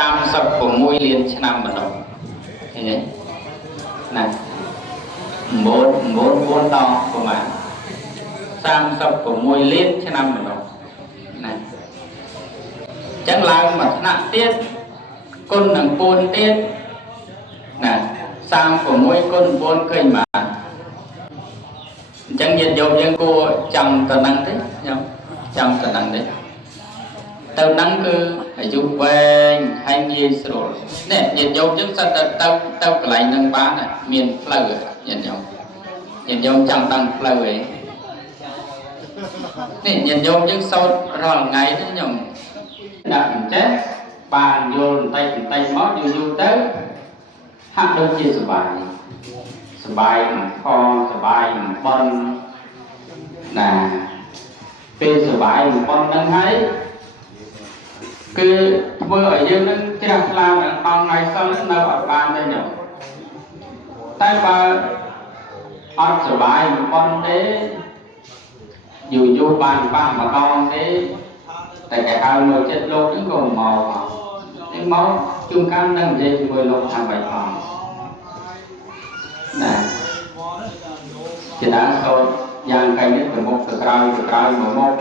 36 លានឆ្នាំម្ដងឃើញទេណា9 4 4 ដងប្រហែល36 លានឆ្នាំម្ដងណាចឹងឡើងមួយថ្នាក់ទៀតគុណនឹងពួនទៀតណា36 គុណ9ឃើញបានអញ្ចឹងញាតិញោមយើងគួរចង់ទៅនឹងទេខ្ញុំចង់ទៅនឹងទេទៅនឹងគឺអាយុវែងហើយងាយស្រួលនេះញាតិញោមយើងសិតទៅកន្លែងនឹងបានមានផ្លូវញាតិញោមចង់ដឹងផ្លូវឯងនេះញាតិញោមយើងសូត្ររាល់ថ្ងៃនេះខ្ញុំដាក់អញ្ចេះបានយល់បន្តិចមកយូរទៅហាក់ដូចជាសុបាយនឹងផងសុបាយនឹងបនណាពេលសុបាយនឹងបននឹងហើយគឺធ្វើឲ្យយើងនឹងជ្រះថ្លានឹងអង្គថ្ងៃសិលនៅអត់បានទេញោមតែបើអត់សុបាយនឹងបនទេយូរបានប៉ះម្ដងទេតែគេហៅនៅចិត្តលោកហ្នឹងក៏មកជួនកាលនឹងនិយាយជាមួយលោកថាបៃផងណាជាដើមសូត្រយ៉ាងកែនេះទៅមុខទៅក្រោយមក